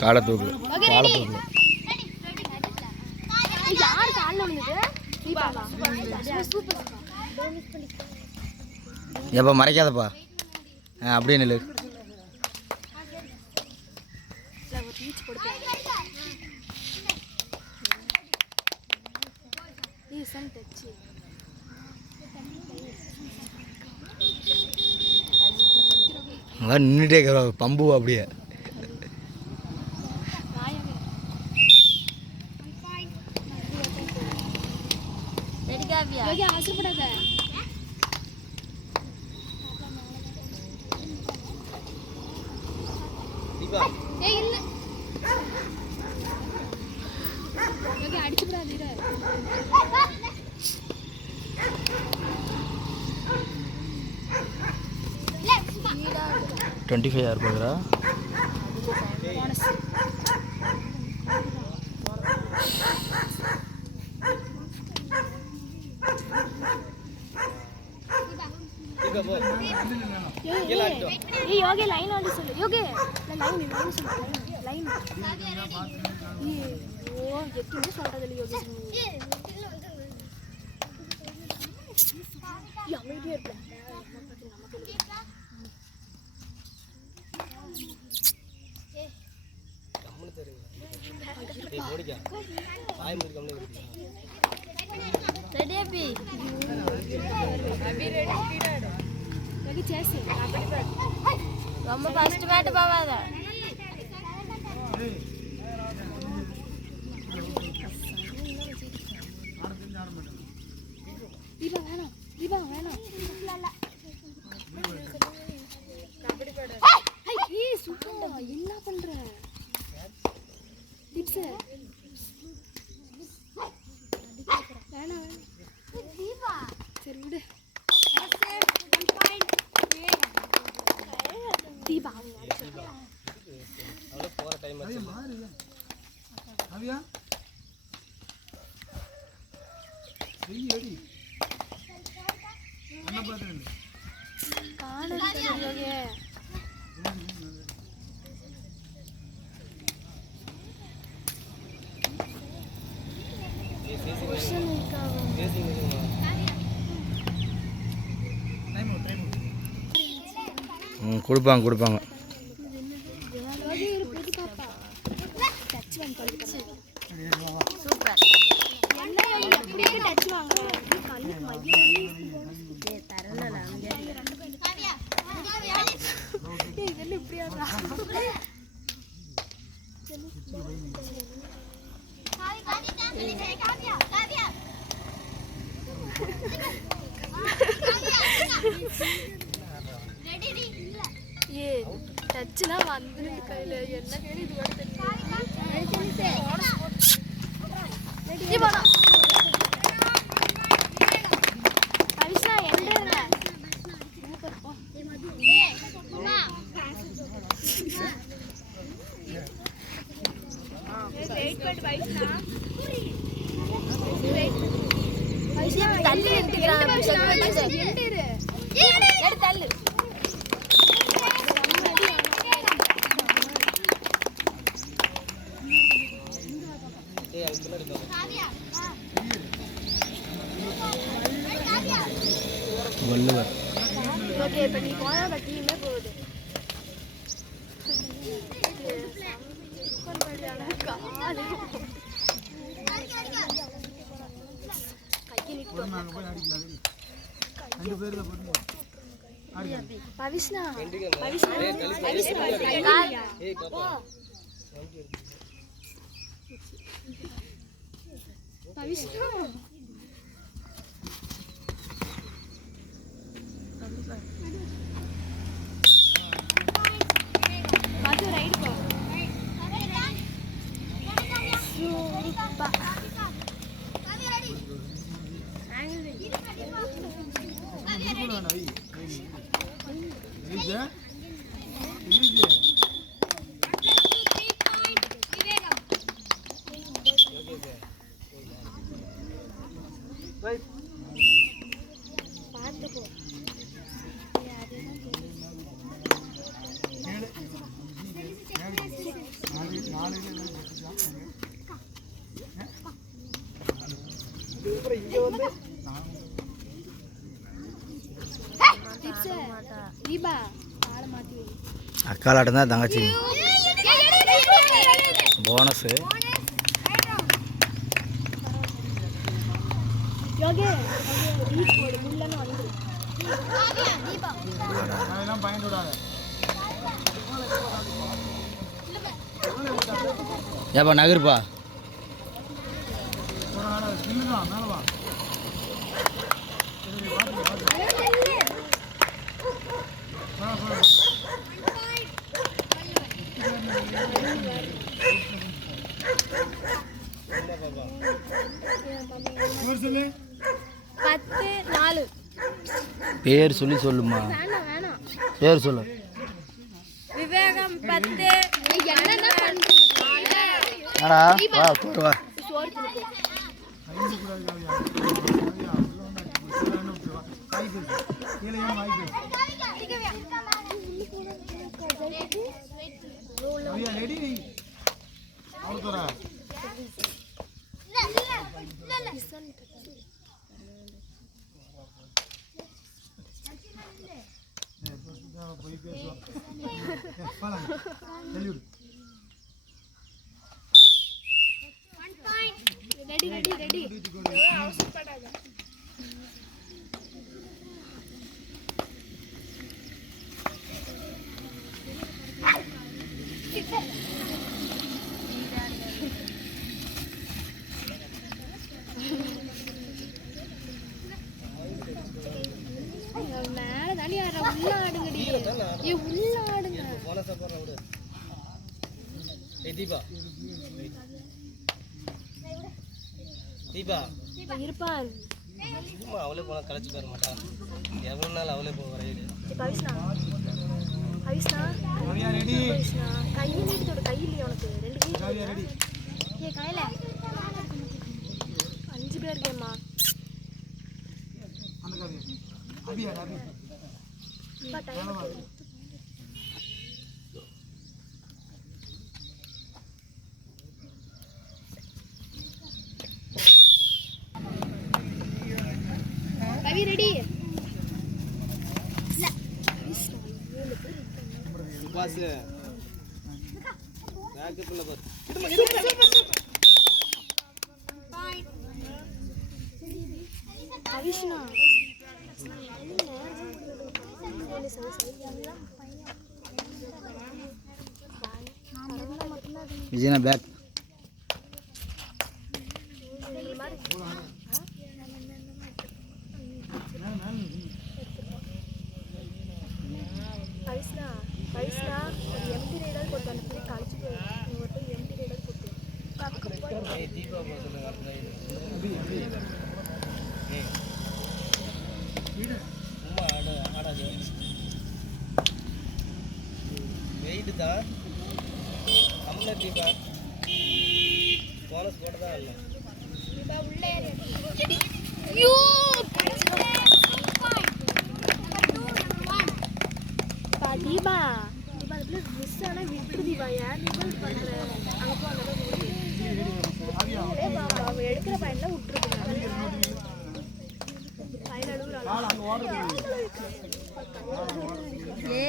காலை தூக்கு எப்போ மறைக்காதப்பா அப்படியே நில்லு. நின்றுட்டே பம்பு அப்படியே அடிச்சுடாதீங்க. 25 யார் போகிறா? யோகே லைன் வந்து சொல்லு. யோகே லைன் சொல்லு. லைன் ஓ எதுவுமே சொல்றது இல்லை யோகே. அமைதியா இருப்பேன். ரொம்ப ஃபர்ஸ்ட் மேட் போவாத. தீபா வேணாம். தீபா வேணாம். ஏய் சுத்தா என்ன பண்ற? டிப்ஸ் வேணாம். தீபா சரி விடு. தீபா அவளே போற டைம் ஆச்சு. அவியா ரெடி என்ன பாக்குறீங்க? காணல யோகே. கொடுப்பாங்க. சூப்பர். ஏ டச்சுனா வந்துருக்கு கையில. என்ன கையில இது கூட பவிஷா எங்க இருந்த? தள்ளி எடுத்துக்கிறான். தள்ளு. வள்ளுவர். ஓகே இப்போ நீ போனா டீமே போகுது. பவிஷ்ணா இங்கே வந்து தீபா ஆளை மாத்தி வை. அக்காலாட்டம் தான் தங்கச்சி போனஸு. யோகே ரீச் போடு முள்ளன்னு வந்து அதெல்லாம் பயந்து விடாத. ஏப்பா நகருப்பா. சில்லுதான் மேலே வா. சொல்லு 10-4. பேர் சொல்லி சொல்லுமா. வேணாம் வேணாம். பேர் சொல்லு. விவேகம் 10. என்னென்ன பண்றீங்க? என்னடா வா உட்காரு வா. சோறு தின்னு. Ready ready ready. அவசரப்படாத. மேல தானே யாரா உள்ள ஆடுங்கடி. ஏ உள்ள ஆடுங்க. தீபா தீபா இருப்பார். சும்மா அவளே போனால் களைச்சி போயிட மாட்டான். எவ்வளோ நாள் அவளே போக வரையில. பவிஷ்ணா பவிஷ்ணா பவிஷ்ணா கையை நீட்டோட கையிலையே உனக்கு 2 கை ரெடி. ஏ கையில 5 பேர் கேம்மா. அந்த காரியம் அபியா அபி இப்ப டைம் கவி ரெடி. பாஸ் பேக்கப்ல பாரு. Bavishna விஜயனா back. Bavishna Bavishna empty rider போட்டு அனுப்பி கழிச்சு போய் ஒருத்தர் எம்டி ரைடர் போட்டு தீபா போக சொல்லுங்க. சும்மா ஆடாதீங்க. வெயிட்டு தான் கம்மியாக தீபா போனஸ் போட்டு தான் இல்லை. தீபா தீபா அதுக்குள்ள மிஸ் ஆனா விட்டு தீபா ஏன் ரிசல்ட் பண்ற அங்க போ அவ எடுக்கிற பையன்ல விட்டுருக்கு. பையன் ஏ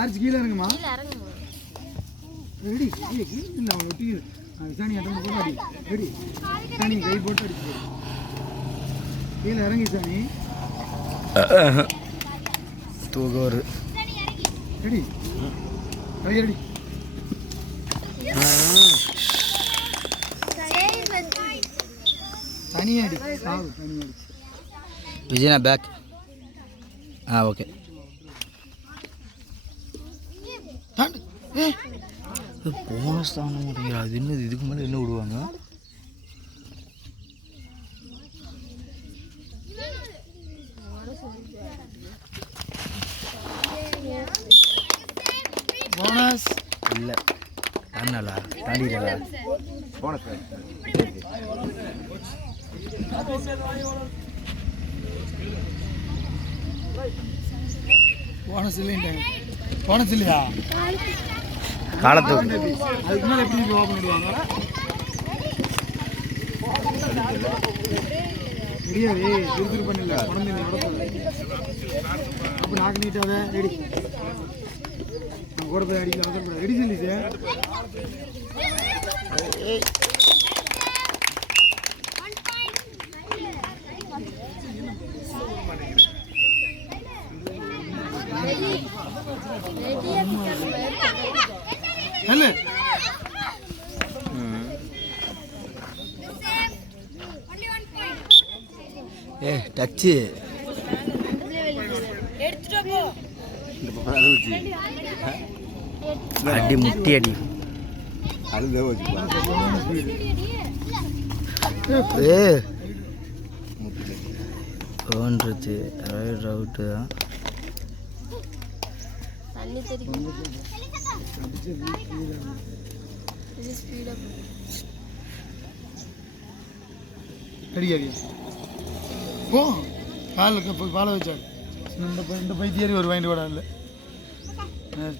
ஆர்ச்சி கீழே இறங்குமா ரெடி கீழே இல்லை அவன் ஒட்டி விசாணி அட்டன் கூட அடி ரெடி விசாணி கை போட்டு அடிச்சு கீழே இறங்கி சாமி. தூக்கம் வருது. Ready ready. தனியாடி சாவு தனியாடி. விஜயனா பேக். ஓகே. போனஸ் தாங்க முடியல. அது என்ன இதுக்கு மேலே என்ன விடுவாங்க? போனஸ் இல்லை தாண்டலா தாண்டிடலா. போனஸ் போனஸ் இல்லைங்க. போனஸ் இல்லையா? காலத்துக்கு அதுக்கு மேலே எப்படி ஓப்பன் பண்ணுவாங்க? முடியாது. திருத்திரு பண்ணல குழந்தைங்க. அப்போ நாக்கு நீட்டாவே ரெடி. நான் கூட போய் அடிக்கல. ரெடி சொல்லி சார். ஹலோ டச்சு அடி முட்டி அடி. ஓன்றது ரவுட்டு தான். ரெடி அடி. போ காலில் போய் பாலை வச்சாரு. இந்த பைத்தியாரி ஒரு வாங்கிட்டு கூட இல்லை.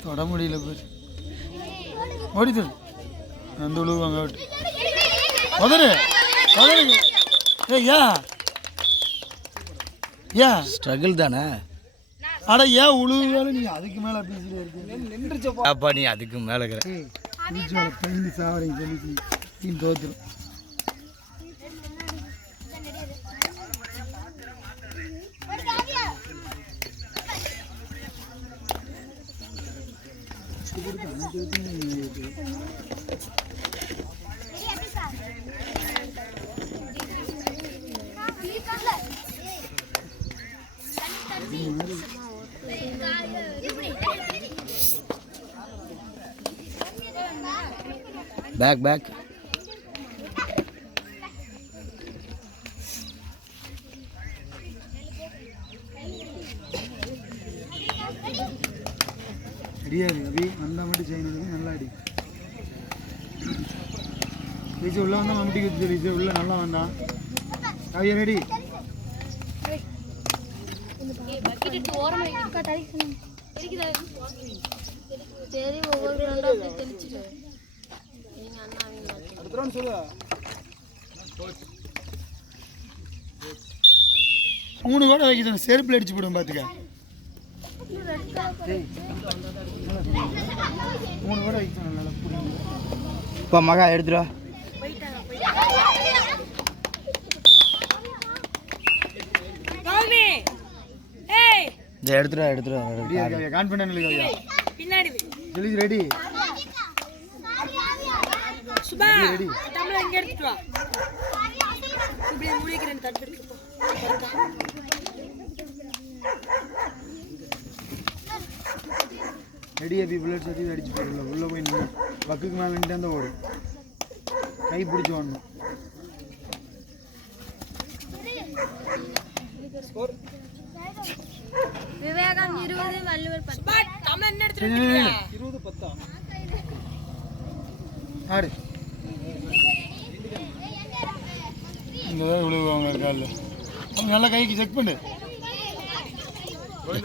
தொட முடியல போய் ஓடித்து அந்த உழுவாங்க. உதரு உதருங்க. ஏன் ஸ்ட்ரகிள் தானே. அட ஏன் உழுவால நீ அதுக்கு மேலே பேசிட்டே இருக்கு. அப்பா நீ அதுக்கு மேலே இருக்கிற பள்ளி சாவரிங்க சொல்லி டீம் தோத்துரும். பேக் ரெடியாது அபி. நல்லா மட்டும் செய்யணும். நல்லா அடி. வீச்சு உள்ள வந்தால் மம்முட்டிக்கு வச்சு வீச்சு உள்ள நல்லா வந்தான். கவியா ரெடி. சரி ஒவ்வொரு தெளிச்சுட்டு மூணு கூட வைக்க செருப்பில் அடிச்சு போடுவோம். பார்த்துக்க மூணு கூட வைக்க நல்லா இப்போ மகா எடுத்துருவா. எடுத்துருவா. கான்ஃபிடன்ட் இல்லையா? பின்னாடி ஜெலிஜி ரெடி. சுபா தமிழ் எங்க எடுத்துட்டு வா. இப்படி முடிக்கிறேன் தட்டு எடுத்து போ. ரெடி அபி. புல்லட் சத்தி அடிச்சு போடல. உள்ள போய் நின்று பக்குக்கு மேலே நின்று அந்த ஓடு கை பிடிச்சி ஓடணும். விவேகம் 20 வள்ளுவர் 10. தமிழ் என்ன எடுத்துட்டு 20 ஆடு. இந்த விழுவாங்க காலில். அவங்க நல்லா கைக்கு செக் பண்ணு. ஒரே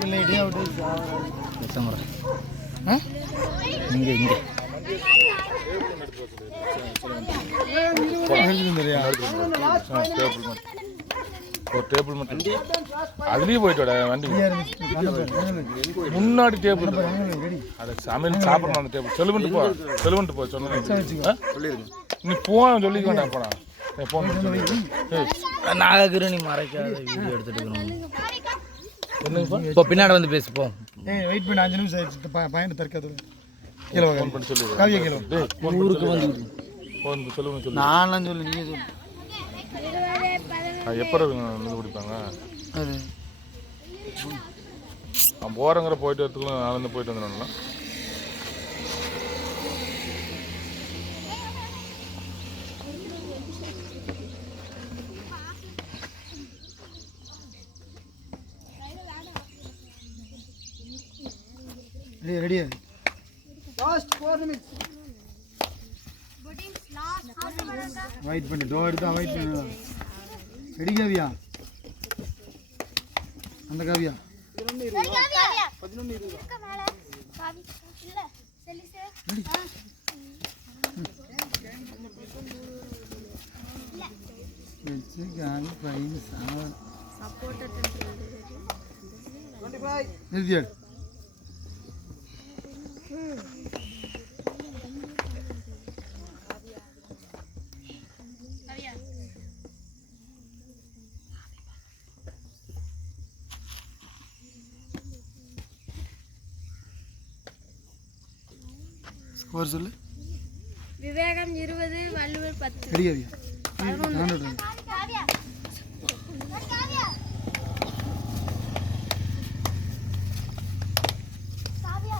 பிள்ளைகிட்டே அவுட் இங்கே ஒரு டேபிள் மட்டும் அதுலேயும் போயிட்டோட வண்டி முன்னாடி டேபிள் அதை சமையல் சாப்பிடணும் அந்த டேபிள் செலுவன்ட்டு போ சொன்னேன் நீ போன சொல்லிக்க வேண்டாம் போனா ஃபோன் பண்ணி நாகக்கிற நீ மறைக்காத வீடியோ எடுத்துட்டு இப்போ பின்னாடி வந்து பேசிப்போ. வெயிட் பண்ணி 5 நிமிஷம் ஆயிடுச்சு பாயிண்ட் தற்காது கீழே ஃபோன் பண்ணி சொல்லி காவியா கீழே ஊருக்கு வந்து ஃபோன் சொல்லுங்க சொல்லு நான்லாம் சொல்லு நீங்கள் சொல்லு எப்போ வந்து குடிப்பாங்க அது அவன் போகிறங்கிற போயிட்டு வரத்துக்குள்ள நாலந்து போயிட்டு வந்துடலாம். ரெடியா லாஸ்ட் 4 நிமிஷம் வெயிட் பண்ணி டோ எடுத்து வெயிட் பண்ணு. ரெடி காவியா அந்த காவியா 11 இருக்க மேல காவி இல்ல செல்லிசே வெச்சு காவி பைன் சாவன் சப்போர்ட் 25 நிதியா ஸ்கோர் சொல்லு. Vivekam 20, Valluvar 10. Ready Kavya 11 Kavya Kavya Kavya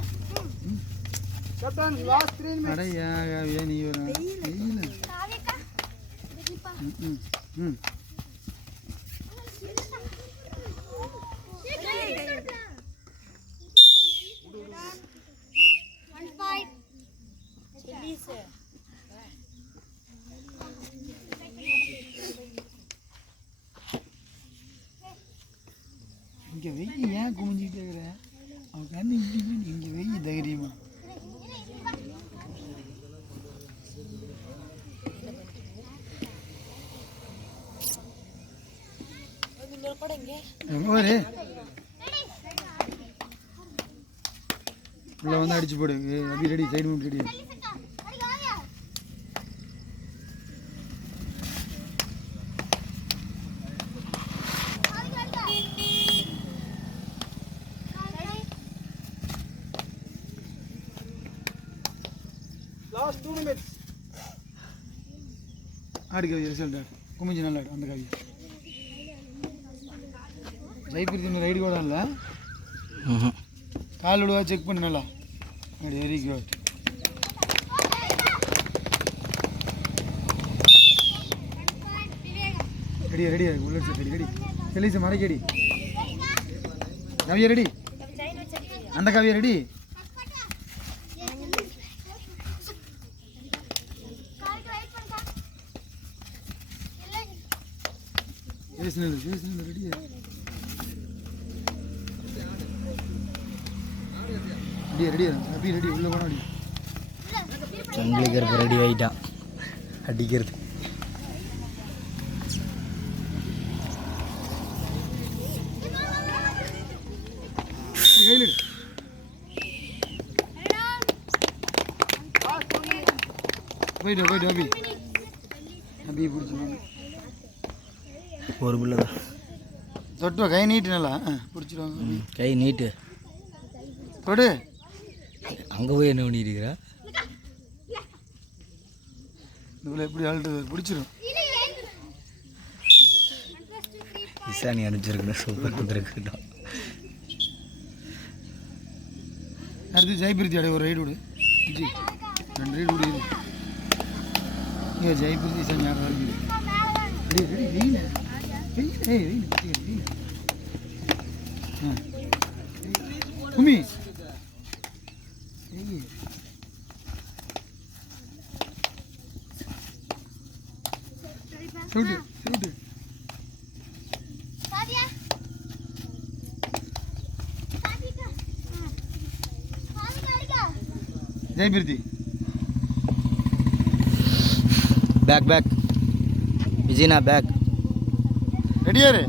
captain last 3 minutes. அடயா காவியா நீ ஒரு வெயில காவியா தீபா இங்கே வெயில் ஏன் குமிஞ்சிக்கிட்டே இருக்கிற? அவன் கண்ணு இப்படி இங்கே வெயில் தைரியமா ஒரு உள்ள வந்து அடிச்சு போடு. அப்படி ரெடி சைடு மூணு ரெடி. Last 2 minutes. ஆடு கவி ரிசல்ட் குமிஞ்சு நல்லா அந்த கவி ஜெய்பூர் ரைடு கூட இல்லை. கால் விடுவா செக் பண்ணு நல்லா. Very good. ரெடியா ரெடியா உள்ள ரெடி ரெடி செலிசு மறைக்கடி. கவியா ரெடி அந்த கவியா ரெடி. ரெடியா ரெடியா ரெடியா அப்படி ரெடி உள்ள போனா அடி. சங்கிலிக்கருப்பு ரெடி ஆகிட்டான் அடிக்கிறது. போயிட்டு போயிட்டு அபி அபி பிடிச்சிருவாங்க. ஒரு பிள்ளை தான் தொட்டு கை நீட்டு நல்லா பிடிச்சிருவாங்க. கை நீட்டு தொடு. அங்கே போய் என்ன பண்ணியிருக்கிறா? இவ்வளோ எப்படி ஆள்றது பிடிச்சிரும். இசானி அனுப்பிச்சிருக்கணும் சூப்பர் கொடுத்துருக்கட்டும். அடுத்து ஜெய்பிரித்தி அடைய ஒரு ரைடு விடு. ஜி 2 ரைடு விடு. இங்கே ஜெய்பிரித்தி இசானி யாரும் இருக்குது. ரெடி ரெடி வெயில் வெயில் வெயில் வெயில். ஆ குமி சவுட்டு சவுட்டு. ஜெய்பிரித்தி பேக் பேக் விஜயனா பேக் ரெடியாரு